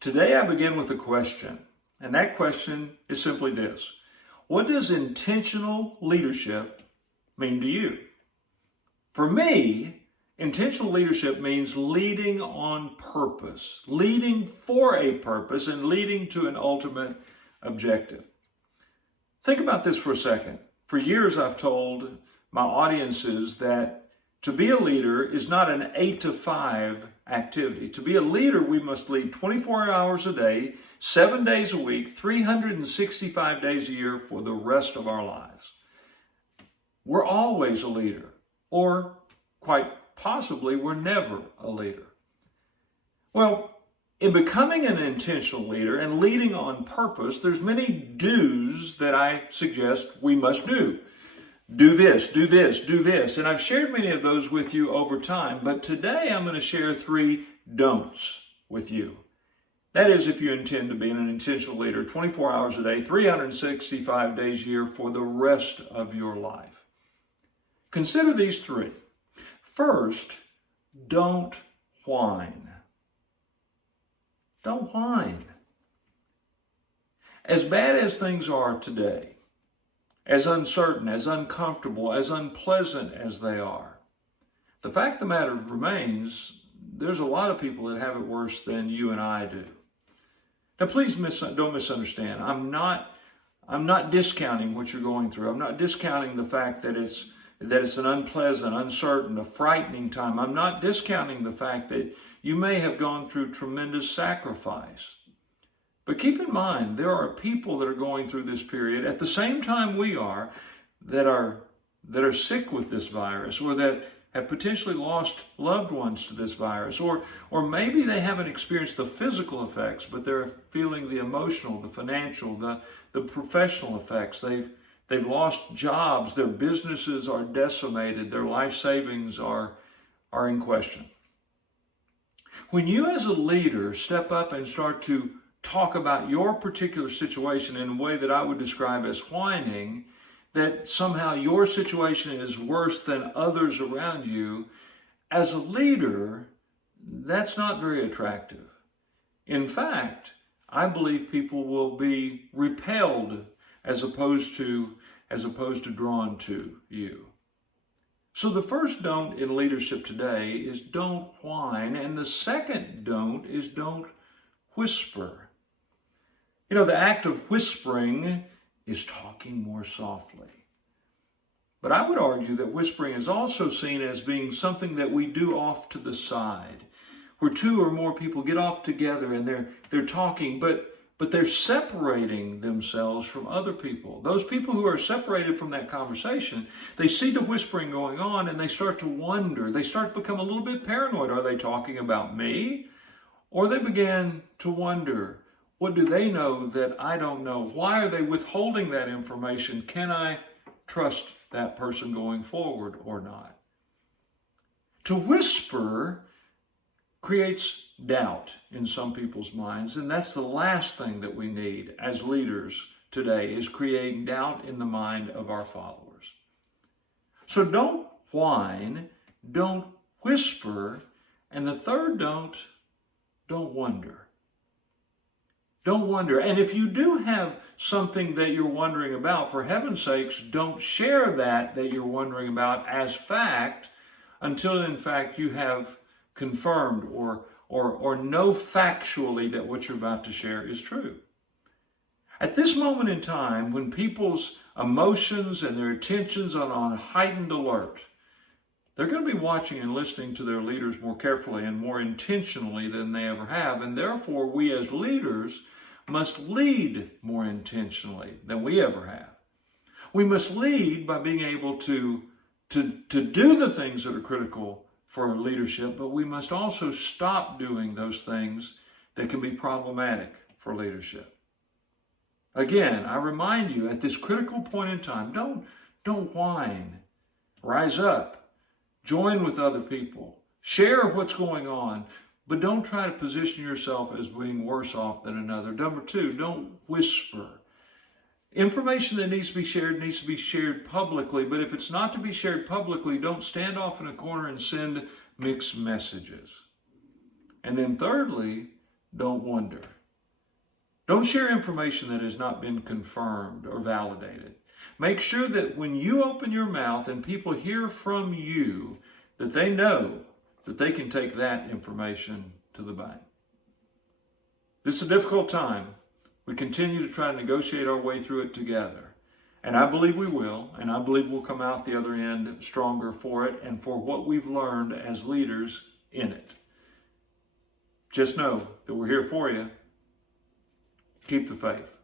Today I begin with a question, and that question is simply this. What does intentional leadership mean to you? For me, intentional leadership means leading on purpose, leading for a purpose, and leading to an ultimate objective. Think about this for a second. For years I've told my audiences that to be a leader is not an 8 to 5 activity. To be a leader, we must lead 24 hours a day, 7 days a week, 365 days a year for the rest of our lives. We're always a leader, or quite possibly we're never a leader. Well, in becoming an intentional leader and leading on purpose, there's many do's that I suggest we must do. Do this, do this, do this. And I've shared many of those with you over time, but today I'm going to share 3 don'ts with you. That is, if you intend to be an intentional leader 24 hours a day, 365 days a year for the rest of your life. Consider these 3. First, don't whine. Don't whine. As bad as things are today, as uncertain, as uncomfortable, as unpleasant as they are, the fact of the matter remains, there's a lot of people that have it worse than you and I do. Now, please don't misunderstand. I'm not discounting what you're going through. I'm not discounting the fact that it's an unpleasant, uncertain, a frightening time. I'm not discounting the fact that you may have gone through tremendous sacrifice. But keep in mind, there are people that are going through this period at the same time we are that are sick with this virus, or that have potentially lost loved ones to this virus, or maybe they haven't experienced the physical effects, but they're feeling the emotional, the financial, the professional effects. They've lost jobs, their businesses are decimated, their life savings are in question. When you as a leader step up and start to talk about your particular situation in a way that I would describe as whining, that somehow your situation is worse than others around you, as a leader, that's not very attractive. In fact, I believe people will be repelled as opposed to drawn to you. So the first don't in leadership today is don't whine, and the second don't is don't whisper. You know, the act of whispering is talking more softly. But I would argue that whispering is also seen as being something that we do off to the side, where 2 or more people get off together and they're talking, but they're separating themselves from other people. Those people who are separated from that conversation, they see the whispering going on and they start to wonder. They start to become a little bit paranoid. Are they talking about me? Or they begin to wonder, what do they know that I don't know? Why are they withholding that information? Can I trust that person going forward or not? To whisper creates doubt in some people's minds, and that's the last thing that we need as leaders today, is creating doubt in the mind of our followers. So don't whine, don't whisper, and the third don't wonder. Don't wonder. And if you do have something that you're wondering about, for heaven's sakes, don't share that you're wondering about as fact until, in fact, you have confirmed or know factually that what you're about to share is true. At this moment in time, when people's emotions and their attentions are on heightened alert, they're going to be watching and listening to their leaders more carefully and more intentionally than they ever have. And therefore, we as leaders must lead more intentionally than we ever have. We must lead by being able to do the things that are critical for leadership, but we must also stop doing those things that can be problematic for leadership. Again, I remind you, at this critical point in time, don't whine. Rise up. Join with other people. Share what's going on, but don't try to position yourself as being worse off than another. Number 2, don't whisper. Information that needs to be shared publicly, but if it's not to be shared publicly, don't stand off in a corner and send mixed messages. And then thirdly, don't wonder. Don't share information that has not been confirmed or validated. Make sure that when you open your mouth and people hear from you, that they know that they can take that information to the bank. This is a difficult time. We continue to try to negotiate our way through it together. And I believe we will, and I believe we'll come out the other end stronger for it and for what we've learned as leaders in it. Just know that we're here for you. Keep the faith.